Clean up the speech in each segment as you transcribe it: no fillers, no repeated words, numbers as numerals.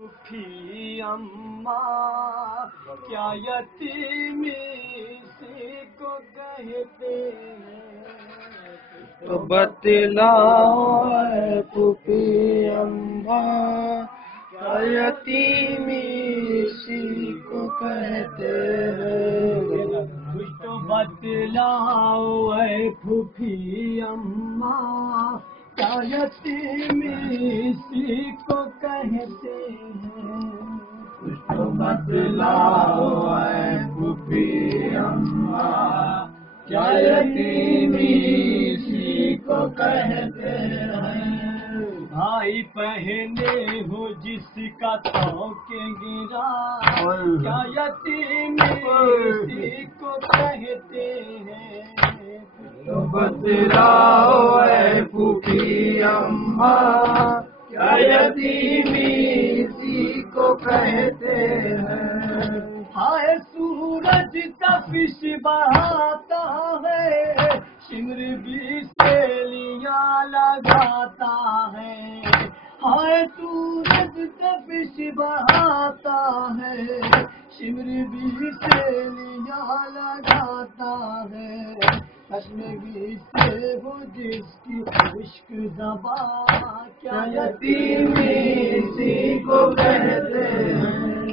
پھوپھی اماں کیا یتیمی اسی کو کہتے ہیں، تو بتلاؤ اے پھوپھی اماں کیا یتیمی اسی کو کہتے ہیں، کچھ تو بتلاؤ اے پھوپھی اماں کیا یتیمی اسی کو کہتے ہیں، کچھ تو بتلاؤ اے پھوپھی اماں کیا یتیمی اسی کو کہتے ہیں، بھائی پہنے ہو جس کا توک گرا کیا یتیمی اسی کو کہتے ہیں، تو بتلاؤ اے پھوپھی اماں کیا یتیمی اسی کو کہتے ہیں، ہائے سورج تپش بڑھاتا ہے شمر بھی سیلیاں لگاتا ہے، ہائے سورج تپش بڑھاتا ہے شمر بھی سیلیاں لگاتا ہے، کشمیری سے وہ جس کی عشق زبان کیا یتیمی اسی کو کہتے ہیں،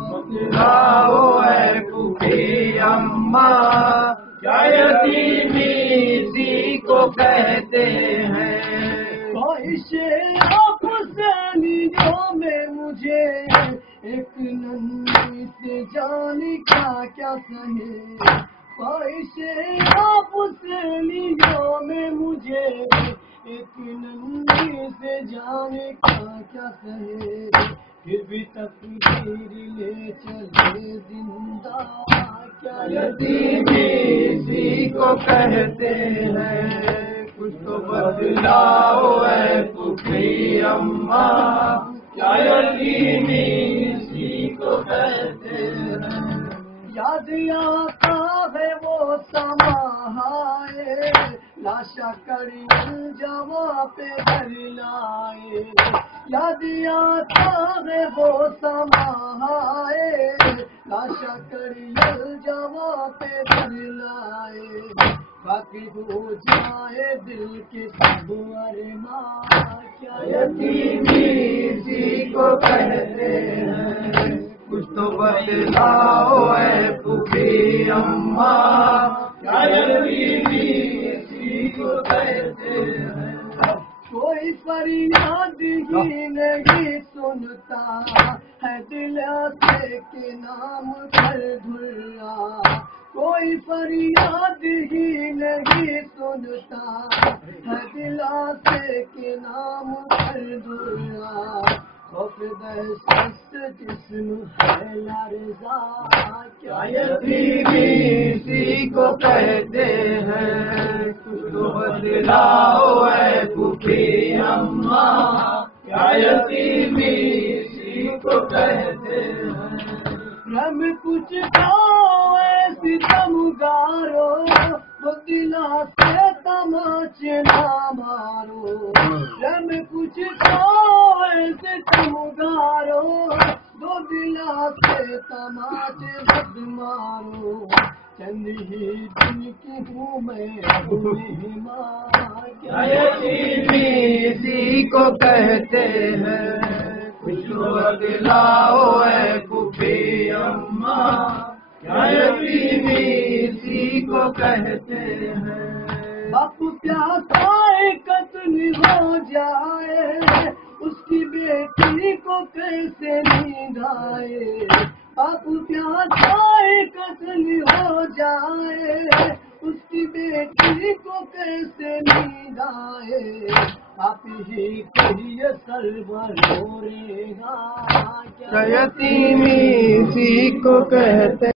بتلاؤ اے پھوپھی اماں کیا یتیمی اسی کو کہتے ہیں، خواہش حسینیوں میں مجھے ایک ننھی سے جان کا کیا کہے، خواہش حسینیوں میں مجھے ایک ننھی سے جان کا کیا کہے، پھر بھی تقدیر لے چلے زندہ کیا یتیمی اسی کو کہتے ہیں، کچھ تو بتلاؤ اے پھوپھی اماں کیا یتیمی اسی کو کہتے ہیں، یاد آتا ہے وہ سما ہائے لاشا کری جمع پہ گھر لائے، یاد آتا ہے وہ سما ہائے لاشا کری جمع پہ گھر لائے، باقی ہو جائے دل کے سب ارمان کیا یتیمی اسی کو کہتے ہیں، کچھ تو بتلاؤ اے پھوپھی اماں کیا یتیمی اسی کو کہتے ہیں، کوئی فریاد ہی نہیں سنتا ہے دل سے کے نام پر دھرا، کوئی فریاد ہی نہیں سنتا ہے دل سے کے نام پر دھرا، خوف دہشت جسم ہے لرزا کیا یتیمی اسی کو کہتے ہیں، کچھ تو بتلاؤ اے پھوپھی اماں کیا یتیمی اسی کو کہتے ہیں، رم کچھ کھاؤ اے ستمگارو تو دلا سے تماچے نہ مارو، رم کچھ کھاؤ اے ستمگارو دو دلا سے تماچے مت مارو، چند ہی دن کی ہوں میں مہمان کیا یتیمی اسی کو کہتے ہیں، کچھ بتلاؤ اے پھوپھی اماں کیا یتیمی اسی کو کہتے ہیں، باپ پیاسا قتل ہو جائے اس کی بیٹی کو کیسے نیند آئے، باپ پیاسا قتل ہو جائے اس کی بیٹی کو کیسے نیند آئے، آپ ہی کہیے سرور ہو رہے گا کیا یتیمی اسی کو کہتے